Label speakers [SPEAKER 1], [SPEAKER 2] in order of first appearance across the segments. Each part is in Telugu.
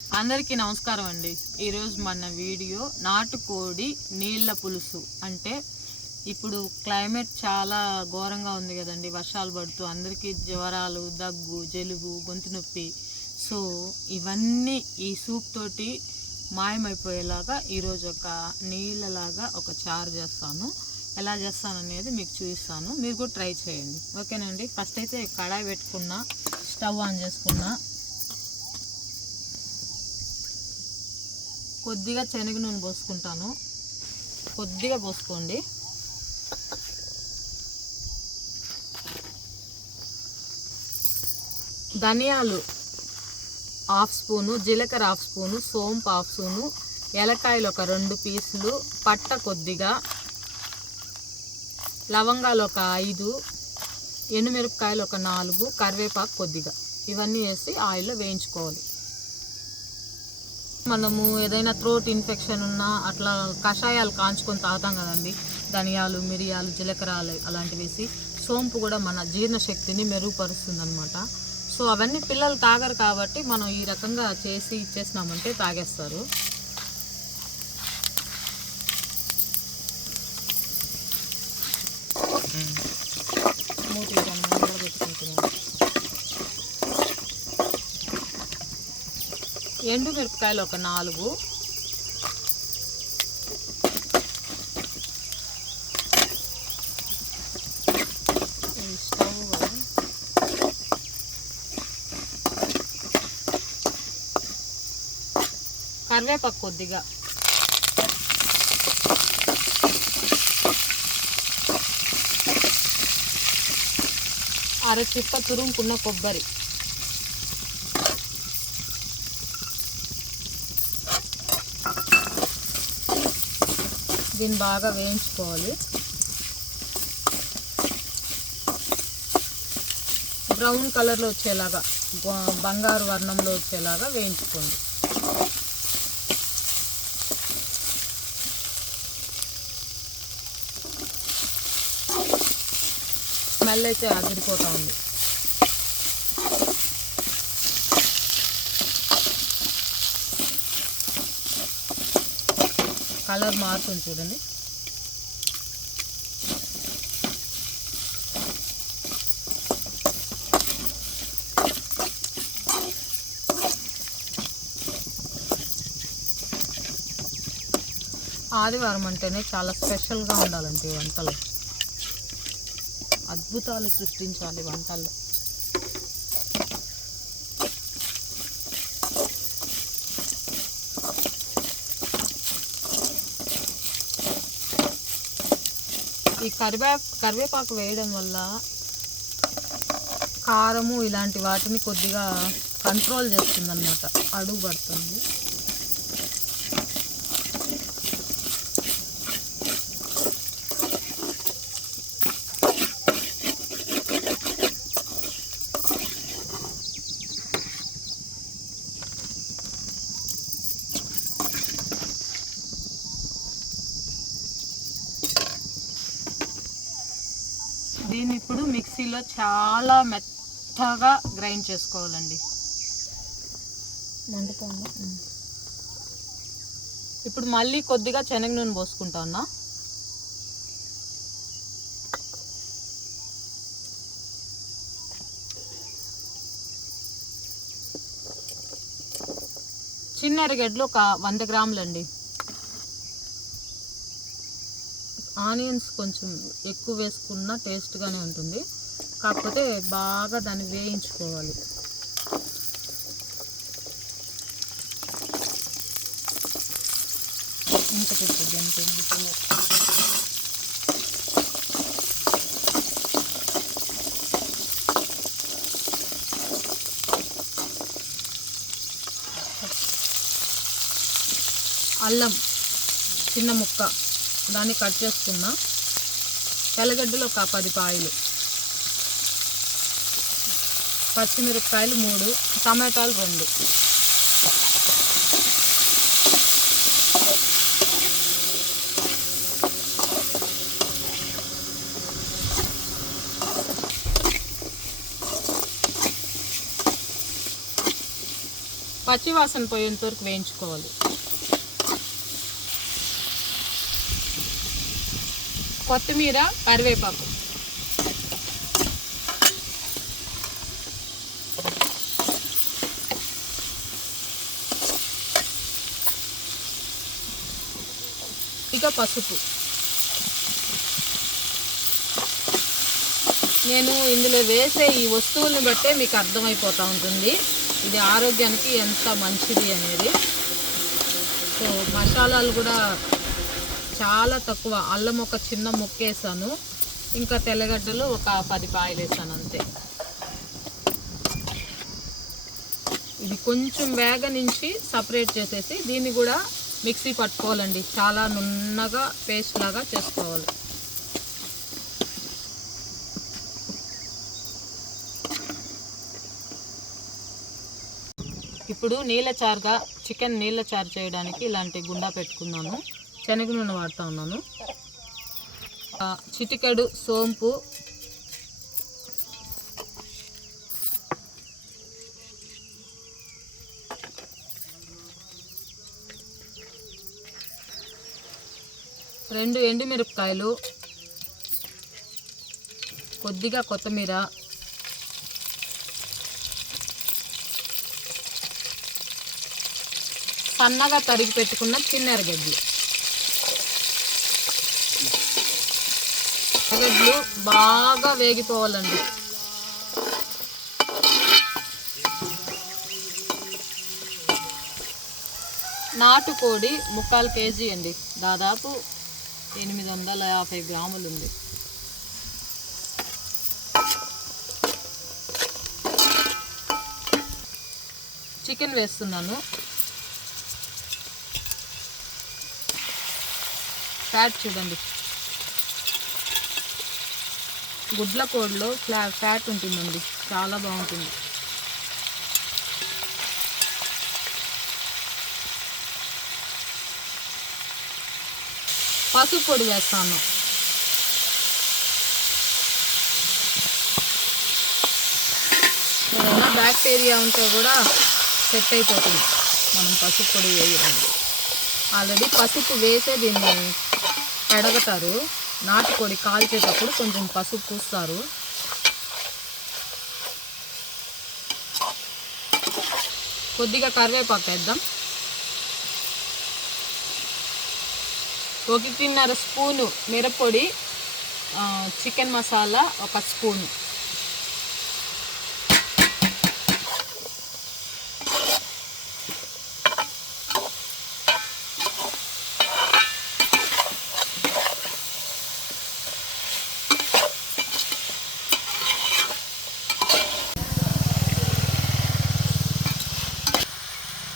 [SPEAKER 1] అందరికీ నమస్కారం అండి. ఈరోజు మన వీడియో నాటుకోడి నీళ్ళ పులుసు. అంటే ఇప్పుడు క్లైమేట్ చాలా ఘోరంగా ఉంది కదండి. వర్షాలు పడుతూ అందరికీ జ్వరాలు దగ్గు జలుబు గొంతు నొప్పి. సో ఇవన్నీ ఈ సూప్ తోటి మాయమైపోయేలాగా ఈరోజు ఒక నీళ్ళలాగా ఒక చారు చేస్తాను. ఎలా చేస్తాను అనేది మీకు చూపిస్తాను. మీరు కూడా ట్రై చేయండి. ఓకేనండి ఫస్ట్ అయితే కడాయి పెట్టుకున్నా స్టవ్ ఆన్ చేసుకున్నా కొద్దిగా శనగ నూనె పోసుకుంటాను. కొద్దిగా పోసుకోండి. ధనియాలు హాఫ్ స్పూను జీలకర్ర హాఫ్ స్పూను సోంపు హాఫ్ స్పూను ఎలకాయలు ఒక రెండు పీసులు పట్ట కొద్దిగా లవంగాలు ఒక ఐదు ఎండుమిరపకాయలు ఒక నాలుగు కరివేపాకు కొద్దిగా. ఇవన్నీ వేసి ఆయిల్లో వేయించుకోవాలి. మనము ఏదైనా థ్రోట్ ఇన్ఫెక్షన్ ఉన్నా అట్లా కషాయాలు కాంచుకొని తాగుతాం కదండి. ధనియాలు మిరియాలు జీలకర్ర అలా- అలాంటివి వేసి సోంపు కూడా మన జీర్ణశక్తిని మెరుగుపరుస్తుంది అనమాట సో అవన్నీ పిల్లలు తాగరు కాబట్టి మనం ఈ రకంగా చేసి ఇచ్చేసినామంటే తాగేస్తారు దాని మీద కూడా పెట్టుకుంటున్నాను ఎండు మిరపకాయలు ఒక నాలుగు. స్టవ్. కరివేపాకు కొద్దిగా. అర చిప్ప తురుముకున్న కొబ్బరి. దీన్ని బాగా వేయించుకోవాలి. బ్రౌన్ కలర్లో వచ్చేలాగా బ- బంగారు వర్ణంలో వచ్చేలాగా వేయించుకోండి. స్మెల్ అయితే అదిరిపోతూ ఉంది. కలర్ మారుతుంది చూడండి. ఆదివారం అంటేనే చాలా స్పెషల్గా ఉండాలండి వంటలు. అద్భుతాలు సృష్టించాలి వంటల్లో. కరివే కరివేపాకు వేయడం వల్ల కారము ఇలాంటి వాటిని కొద్దిగా కంట్రోల్ చేస్తుంది అనమాట అడుగు పడుతుంది. దీన్ని ఇప్పుడు మిక్సీలో చాలా మెత్తగా గ్రైండ్ చేసుకోవాలండి. ఇప్పుడు మళ్ళీ కొద్దిగా శనగ నూనె పోసుకుంటా ఉన్నా చిన్న ఎరగడ్డలు ఒక వంద గ్రాములండి. ఆనియన్స్ కొంచెం ఎక్కువ వేసుకున్న టేస్ట్గానే ఉంటుంది. కాకపోతే బాగా దాన్ని వేయించుకోవాలి. ఇంత పెద్దది అల్లం చిన్న ముక్క. దాన్ని కట్ చేసుకున్నా తెల్లగడ్డలు ఒక పది పాయలు. పచ్చిమిరపకాయలు మూడు టమాటాలు రెండు. పచ్చివాసన పోయేంత వరకు వేయించుకోవాలి. కొత్తిమీర కరివేపాకు. ఇక పసుపు. నేను ఇందులో వేసే ఈ వస్తువుల్ని బట్టే మీకు అర్థమైపోతూ ఉంటుంది. ఇది ఆరోగ్యానికి ఎంత మంచిది అనేది. సో మసాలాలు కూడా చాలా తక్కువ. అల్లం ఒక చిన్న ముక్క వేసాను ఇంకా తెల్లగడ్డలు ఒక పది పాయలు వేసాను అంతే. ఇది కొంచెం వేగ నుంచి సపరేట్ చేసేసి దీన్ని కూడా మిక్సీ పట్టుకోవాలండి. చాలా నున్నగా పేస్ట్ లాగా చేసుకోవాలి. ఇప్పుడు నీళ్ళ చారుగా చికెన్ నీళ్ళ చారు చేయడానికి ఇలాంటి గుండా పెట్టుకున్నాను. శనగ నూనె వాడుతూ ఉన్నాను. చిటికెడు సోంపు. రెండు ఎండుమిరపకాయలు. కొద్దిగా కొత్తిమీర. సన్నగా తరిగి పెట్టుకున్న చిన్న ఉల్లిగడ్డలు బాగా వేగిపోవాలండి. నాటుకోడి ముక్కాలు కేజీ అండి. దాదాపు ఎనిమిది వందల యాభై గ్రాములు ఉంది చికెన్ వేస్తున్నాను. ఫ్యాట్ చూడండి. గుడ్ల కోడిలో ఫ్లా ఫ్యాట్ ఉంటుందండి. చాలా బాగుంటుంది. పసుపు పొడి వేస్తాను. ఏదైనా బ్యాక్టీరియా ఉంటే కూడా సెట్ అయిపోతుంది. మనం పసుపు పొడి వేయాలి ఆల్రెడీ పసుపు వేసే దీన్ని కడగతారు నాటుకోడి కాల్చేటప్పుడు కొంచెం పసుపు పూస్తారు. కొద్దిగా కరివేపాకు వేద్దాం. ఒకటిన్నర స్పూను మిరప్పొడి చికెన్ మసాలా ఒక స్పూను.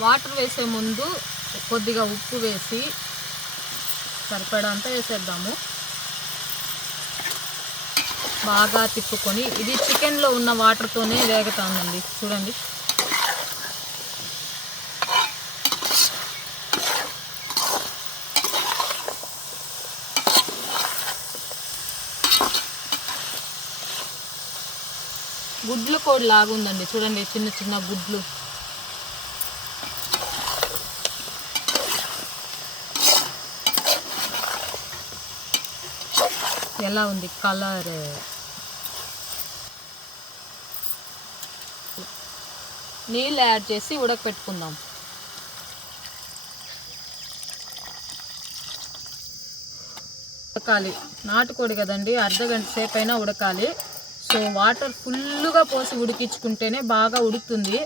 [SPEAKER 1] వాటర్ వేసే ముందు కొద్దిగా ఉప్పు వేసి సరిపడా అంతా వేసేద్దాము. బాగా తిప్పుకొని ఇది చికెన్లో ఉన్న వాటర్తోనే వేగుతానండి. చూడండి. గుడ్లు కూడా లాగుందండి. చూడండి చిన్న చిన్న గుడ్లు. ఎలా ఉంది కలర్? నీళ్ళు యాడ్ చేసి ఉడకపెట్టుకుందాం. ఉడకాలి. నాటుకోడి కదండి అర్ధ గంట సేపు అయినా ఉడకాలి. సో వాటర్ ఫుల్గా పోసి ఉడికించుకుంటేనే బాగా ఉడుకుతుంది.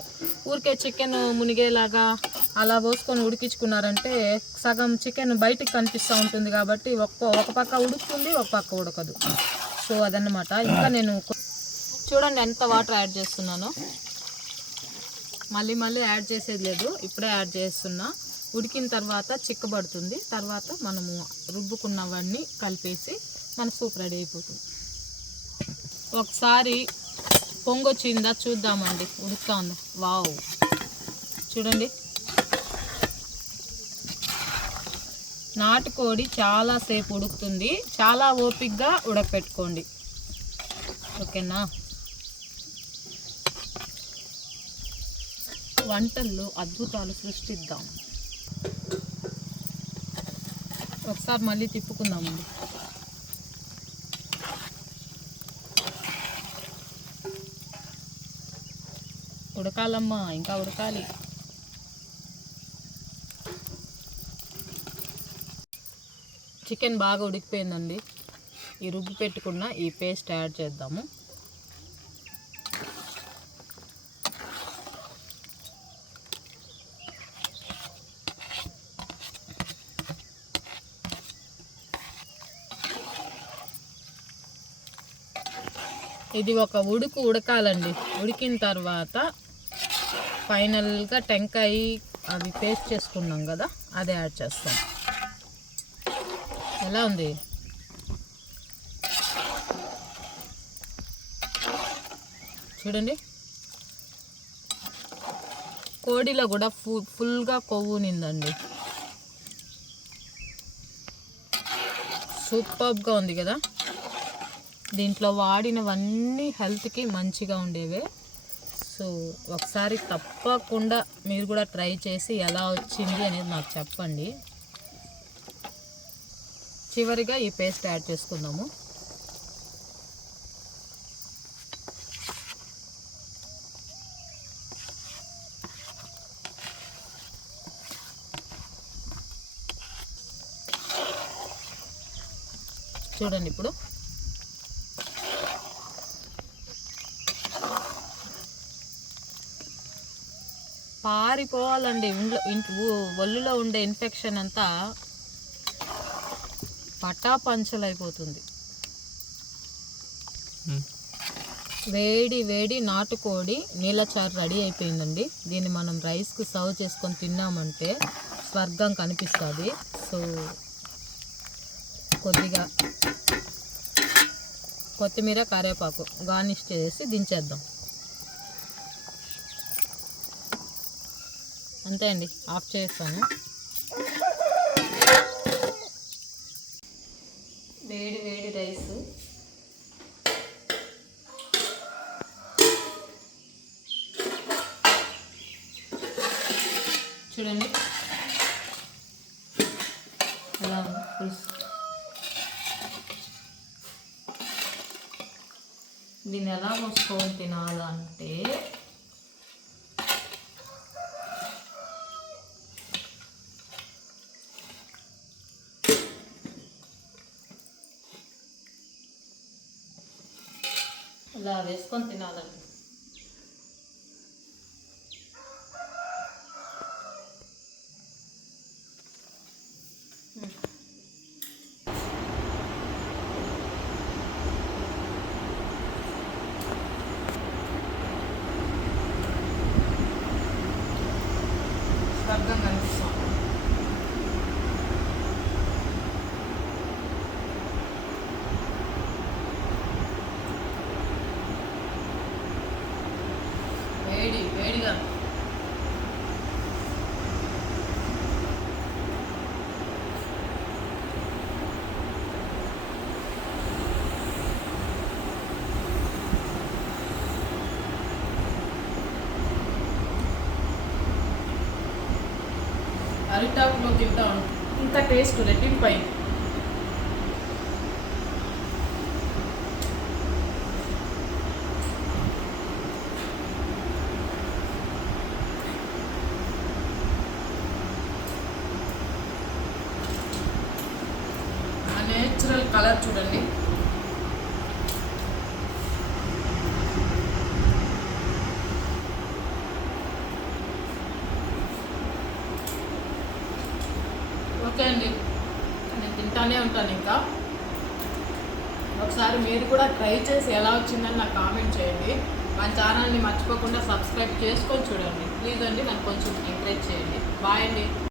[SPEAKER 1] ఊరికే చికెన్ మునిగేలాగా అలా పోసుకొని ఉడికించుకున్నారంటే సగం చికెన్ బయటికి కనిపిస్తూ ఉంటుంది కాబట్టి ఒక్క ఒక పక్క ఉడుకుతుంది ఒక పక్క ఉడకదు. సో అదన్నమాట. ఇంకా నేను చూడండి ఎంత వాటర్ యాడ్ చేస్తున్నానో. మళ్ళీ మళ్ళీ యాడ్ చేసేది లేదు. ఇప్పుడే యాడ్ చేస్తున్నా. ఉడికిన తర్వాత చిక్కబడుతుంది. తర్వాత మనము రుబ్బుకున్నవన్నీ కలిపేసి మన సూప్ రెడీ అయిపోతుంది. ఒకసారి పొంగొచ్చిందా చూద్దామండి. ఉడుకుతా ఉందా వావ్. చూడండి. నాటుకోడి చాలాసేపు ఉడుకుతుంది. చాలా ఓపిక్గా ఉడకపెట్టుకోండి. ఓకేనా? వంటల్లో అద్భుతాలు సృష్టిద్దాం. ఒకసారి మళ్ళీ తిప్పుకుందామండి. ఉడకాలమ్మా ఇంకా ఉడకాలి. చికెన్ బాగా ఉడికిపోయిందండి. ఈ రుబ్బు పెట్టుకున్న ఈ పేస్ట్ యాడ్ చేద్దాము. ఇది ఒక ఉడుకు ఉడకాలండి. ఉడికిన తర్వాత ఫైనల్గా టెంకాయ అవి పేస్ట్ చేసుకున్నాం కదా అది యాడ్ చేస్తాం. ఎలా ఉంది? చూడండి. కోడిలో కూడా ఫు ఫుల్గా కొవ్వు నిందండి సూపర్గా ఉంది కదా? దీంట్లో వాడినవన్నీ హెల్త్కి మంచిగా ఉండేవే. సో ఒకసారి తప్పకుండా మీరు కూడా ట్రై చేసి ఎలా వచ్చింది అనేది నాకు చెప్పండి. చివరిగా ఈ పేస్ట్ యాడ్ చేసుకుందాము. చూడండి ఇప్పుడు. పారిపోవాలండి ఇంట్లో ఇంట్లో ఒళ్ళులో ఉండే ఇన్ఫెక్షన్ అంతా పటాపంచలైపోతుంది. వేడి వేడి నాటుకోడి నీళ్ళచారు రెడీ అయిపోయిందండి. దీన్ని మనం రైస్కి సర్వ్ చేసుకొని తిన్నామంటే స్వర్గం కనిపిస్తుంది. సో కొద్దిగా కొత్తిమీర కరివేపాకు గార్నిష్ చేసి దించేద్దాం. అంతే అండి. ఆఫ్ చేస్తాను. వేడి వేడి రైస్. చూడండి. ఎలా ఉంది పులుసు దీన్ని ఎలా మోసుకొని తినాలంటే వేసుకొని తినాలండి స్వర్గం కనిపిస్తుంది వేడి వేడిగా అరిటాకులో తింటాను ఇంత టేస్ట్ రెట్టింపై ఆ నేచురల్ కలర్ చూడండి ఓకే అండి నేను తింటానే ఉంటాను ఇంకా ఒకసారి మీరు కూడా ట్రై చేసి ఎలా వచ్చిందని నాకు కామెంట్ చేయండి. మన ఛానల్ని మర్చిపోకుండా సబ్స్క్రైబ్ చేసుకొని చూడండి. ప్లీజ్ అండి నాకు కొంచెం ఎంకరేజ్ చేయండి. బాయ్ అండి.